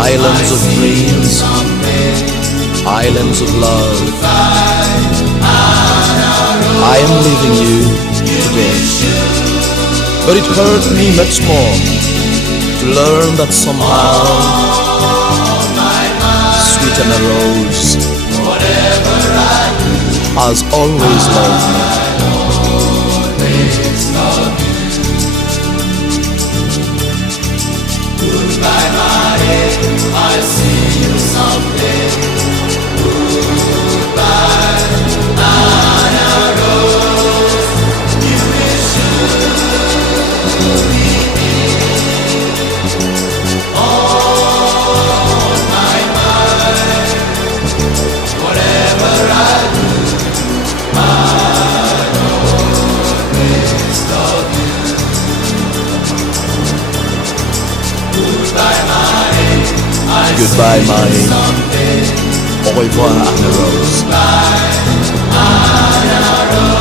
Islands of dreams, islands of love. I am leaving you today, but it hurt me much more to learn that somehow sweet Anna Rose has always loved me. Goodbye, my I'll see you someday. Goodbye, Anna Rose. You will surely be on my mind. Whatever I do, I'll always love you. Goodbye, Marie. Au revoir, Anna Rose.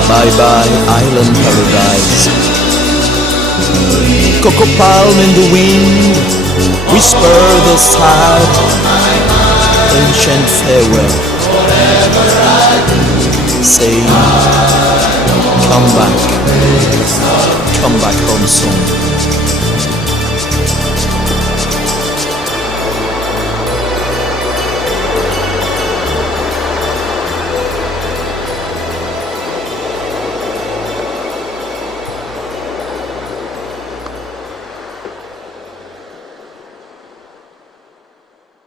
Bye bye, Island Paradise. Cocoa palm in the wind whisper the sad ancient farewell, saying, come back home soon.